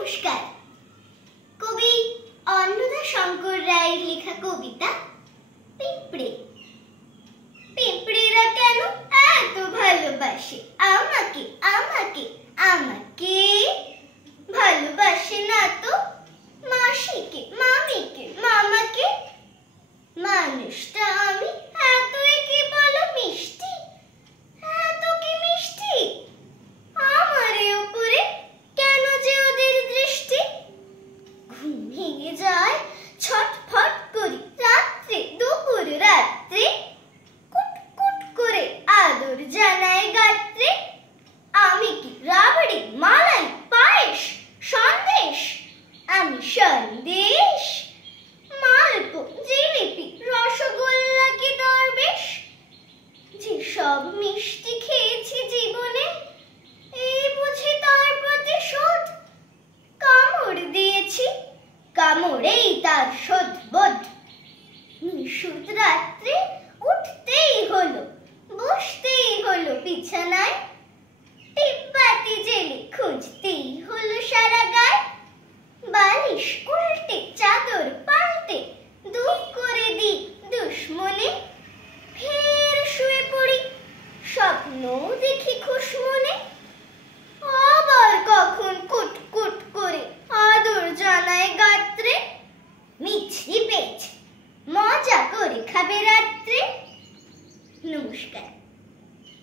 নমস্কার। কবি অন্নদা শঙ্কর রায়ের লেখা কবিতা পিঁপড়ে। পিঁপড়েরা কেন এত ভালোবাসে আমাকে আমাকে আমাকে, ভালোবাসে না তো মাসিকে মামিকে মামাকে। মানুষটা আমি এতই কি বলো মিষ্টি, এত কি মিষ্টি, আমারে উপরে কেন যে ওদের দৃষ্টি। ঘুম ভেঙে যায় ছটফট করি রাত্রে দুপুর রাত্রে, কুট কুট করে আদর জানায় গাত্রে। আমি কি রাবড়ি মালাই পায়েস সন্দেশ, আমি সন্দেশ। মালপো জিলিপি রসগোল্লা কি দরবেশ, যে সব মিষ্টি খেয়েছি জীবনে এই বুঝি তার প্রতিশোধ। কামড় দিয়েছি কামড়েই তার শোধ বোধ। নিশুত রাত্রে উঠতেই হলো বসতেই হলো বিছানা